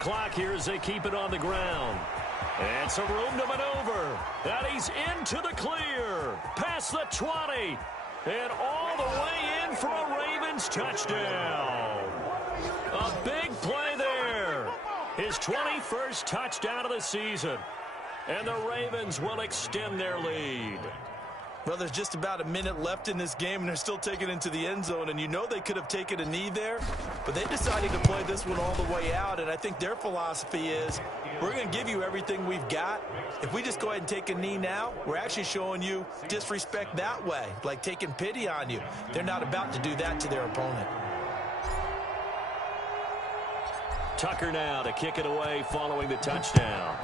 Clock here as they keep it on the ground. And some room to maneuver. And he's into the clear. Past the 20. And all the way in for a Ravens touchdown. A big play there. His 21st touchdown of the season. And the Ravens will extend their lead. Well, there's just about a minute left in this game, and they're still taking it into the end zone. And you know they could have taken a knee there, but they decided to play this one all the way out. And I think their philosophy is, we're going to give you everything we've got. If we just go ahead and take a knee now, we're actually showing you disrespect that way, like taking pity on you. They're not about to do that to their opponent. Tucker now to kick it away following the touchdown.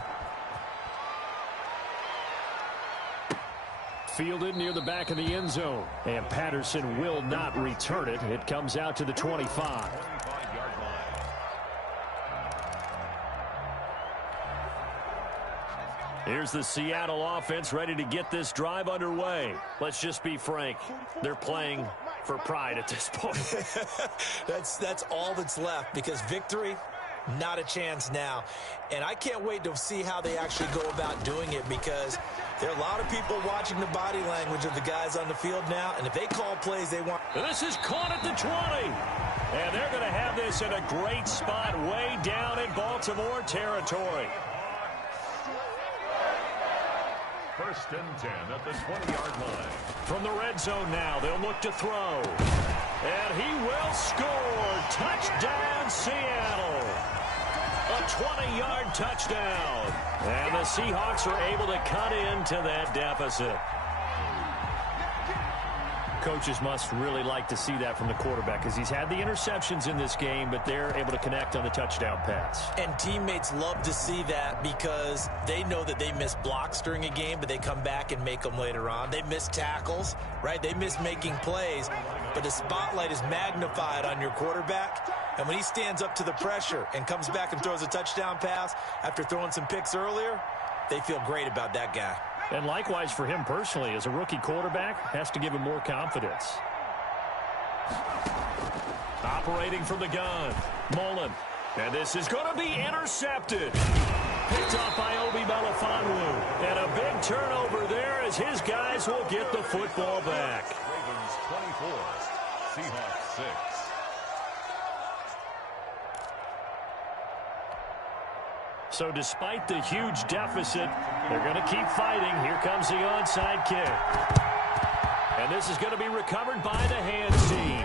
Fielded near the back of the end zone. And Patterson will not return it. It comes out to the 25. Here's the Seattle offense ready to get this drive underway. Let's just be frank. They're playing for pride at this point. That's all that's left, because victory, not a chance now. And I can't wait to see how they actually go about doing it, because there are a lot of people watching the body language of the guys on the field now, and if they call plays they want. This is caught at the 20. And they're going to have this in a great spot way down in Baltimore territory. First and 10 at the 20-yard line. From the red zone now, they'll look to throw. And he will score. Touchdown, Seattle. A 20-yard touchdown. And the Seahawks are able to cut into that deficit. Coaches must really like to see that from the quarterback, because he's had the interceptions in this game, but they're able to connect on the touchdown pass. And teammates love to see that, because they know that they miss blocks during a game, but they come back and make them later on. They miss tackles, right? They miss making plays, but the spotlight is magnified on your quarterback. And when he stands up to the pressure and comes back and throws a touchdown pass after throwing some picks earlier, they feel great about that guy. And likewise for him personally, as a rookie quarterback, has to give him more confidence. Operating from the gun, Mullen. And this is going to be intercepted. Picked off by Obi Melifonwu. And a big turnover there as his guys will get the football back. Ravens 24, Seahawks 6. So despite the huge deficit, they're going to keep fighting. Here comes the onside kick. And this is going to be recovered by the hands team.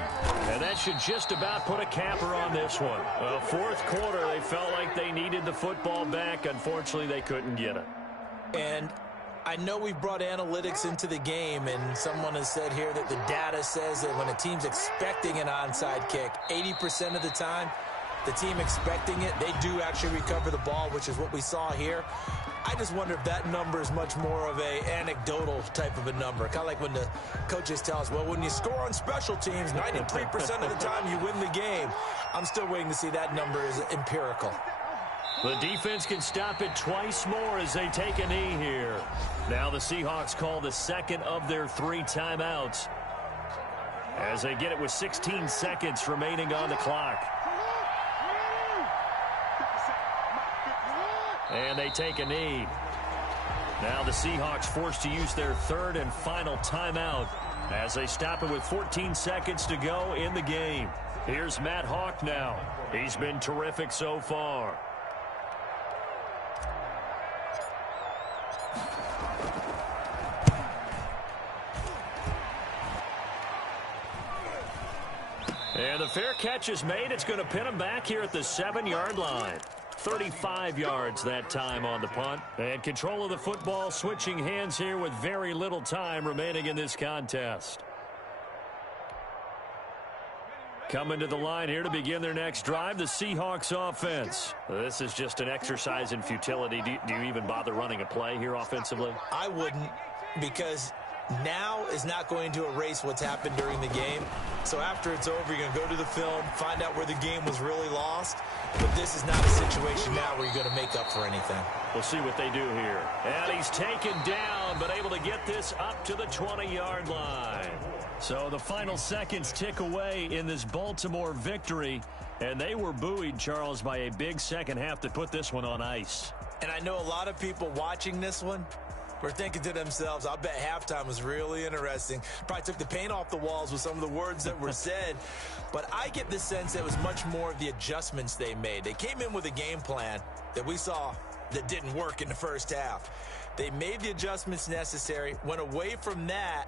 And that should just about put a capper on this one. Well, fourth quarter, they felt like they needed the football back. Unfortunately, they couldn't get it. And I know we brought analytics into the game, and someone has said here that the data says that when a team's expecting an onside kick, 80% of the time, the team expecting it, they do actually recover the ball, which is what we saw here. I just wonder if that number is much more of a anecdotal type of a number. Kind of like when the coaches tell us, well, when you score on special teams, 93% of the time you win the game. I'm still waiting to see that number is empirical. The defense can stop it twice more as they take a knee here. Now the Seahawks call the second of their 3 timeouts as they get it with 16 seconds remaining on the clock. And they take a knee. Now the Seahawks forced to use their 3rd and final timeout as they stop it with 14 seconds to go in the game. Here's Matt Hawk now. He's been terrific so far. And the fair catch is made. It's going to pin him back here at the 7-yard line. 35 yards that time on the punt. And control of the football switching hands here with very little time remaining in this contest. Coming to the line here to begin their next drive, the Seahawks offense. This is just an exercise in futility. Do you even bother running a play here offensively? I wouldn't, because now is not going to erase what's happened during the game. So after it's over, you're going to go to the film, find out where the game was really lost. But this is not a situation now where you're going to make up for anything. We'll see what they do here. And he's taken down, but able to get this up to the 20-yard line. So the final seconds tick away in this Baltimore victory. And they were buoyed, Charles, by a big second half that put this one on ice. And I know a lot of people watching this one were thinking to themselves, I bet halftime was really interesting. Probably took the paint off the walls with some of the words that were said. But I get the sense that it was much more of the adjustments they made. They came in with a game plan that we saw that didn't work in the first half. They made the adjustments necessary, went away from that,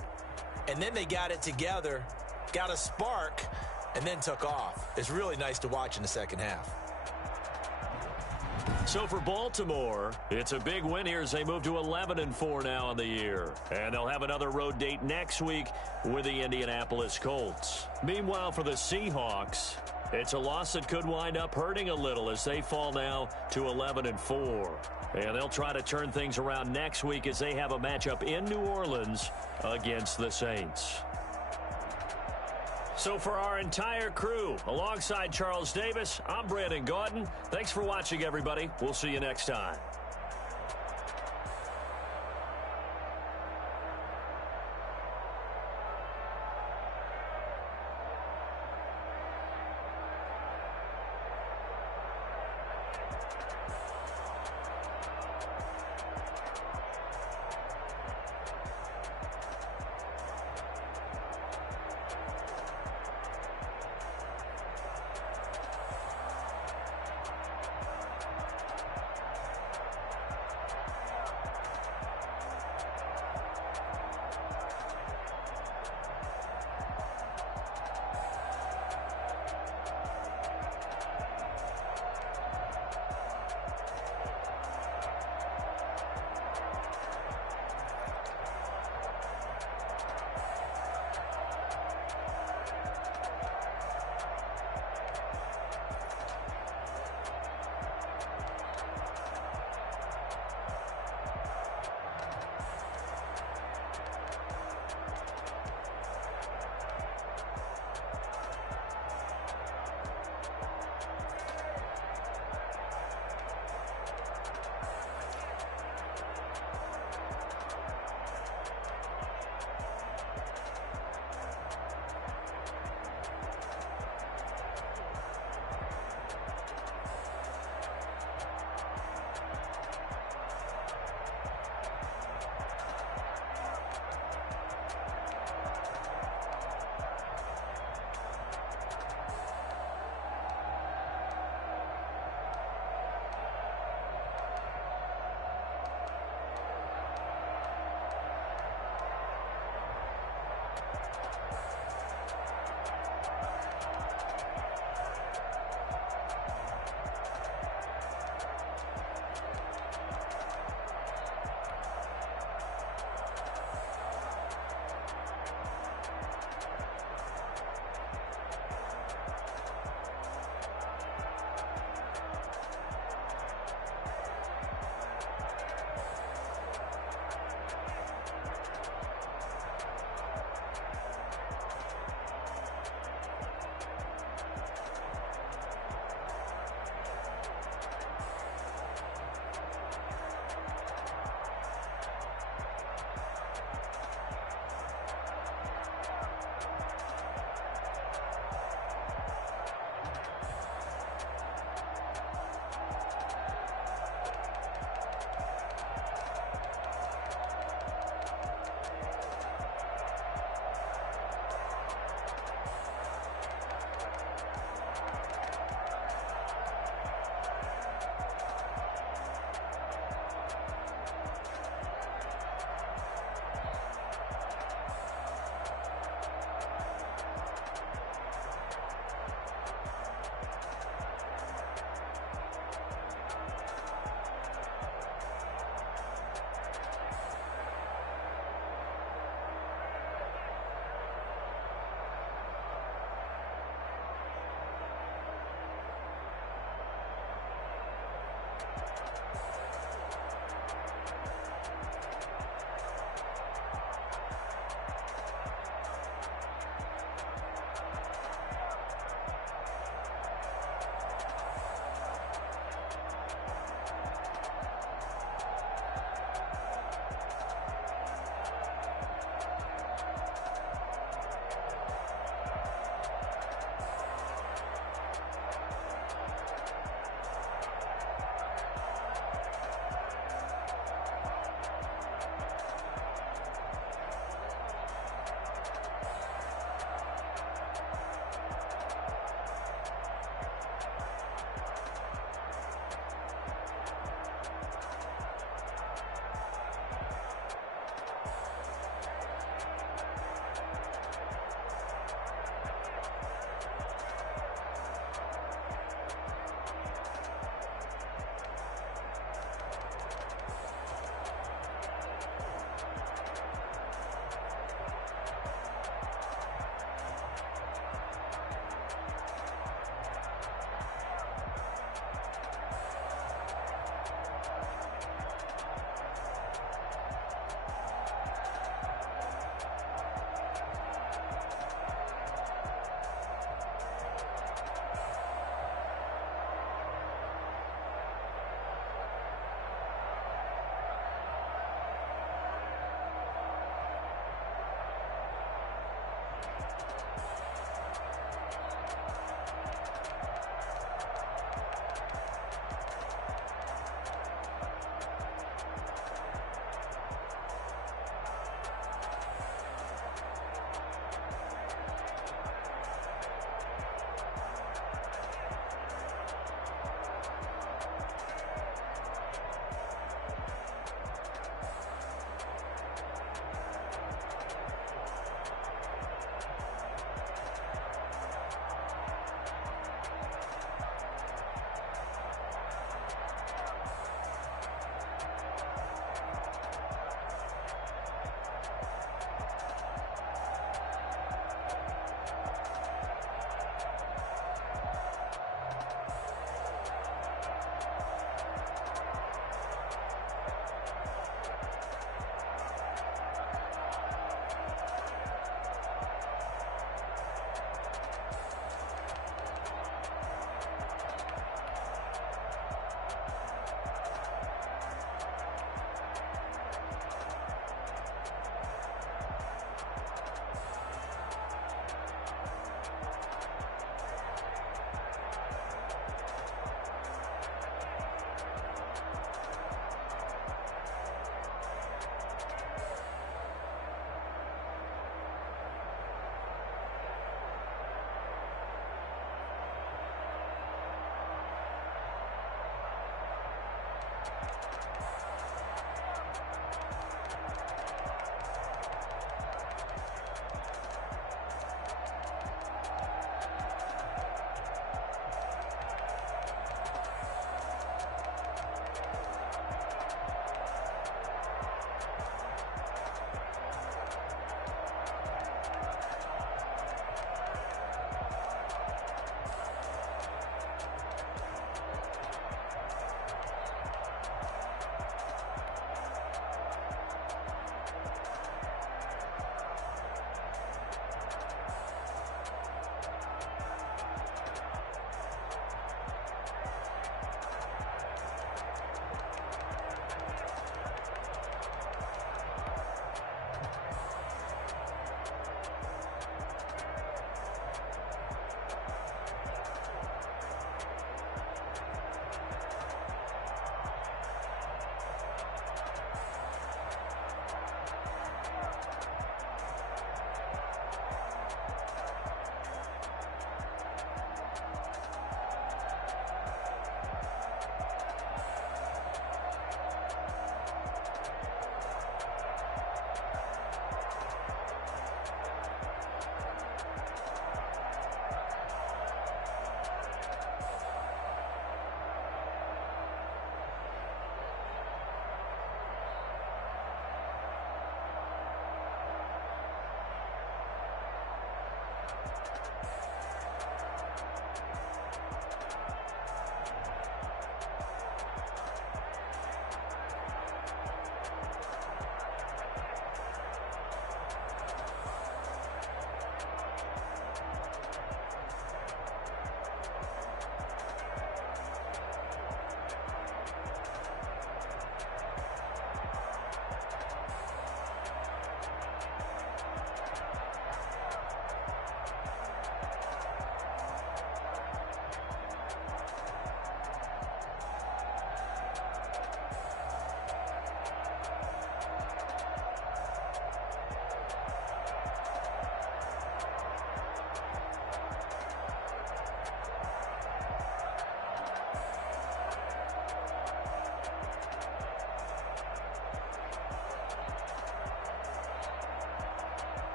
and then they got it together, got a spark, and then took off. It's really nice to watch in the second half. So for Baltimore, it's a big win here as they move to 11-4 now in the year. And they'll have another road date next week with the Indianapolis Colts. Meanwhile, for the Seahawks, it's a loss that could wind up hurting a little as they fall now to 11-4. And they'll try to turn things around next week as they have a matchup in New Orleans against the Saints. So for our entire crew, alongside Charles Davis, I'm Brandon Gaudin. Thanks for watching, everybody. We'll see you next time.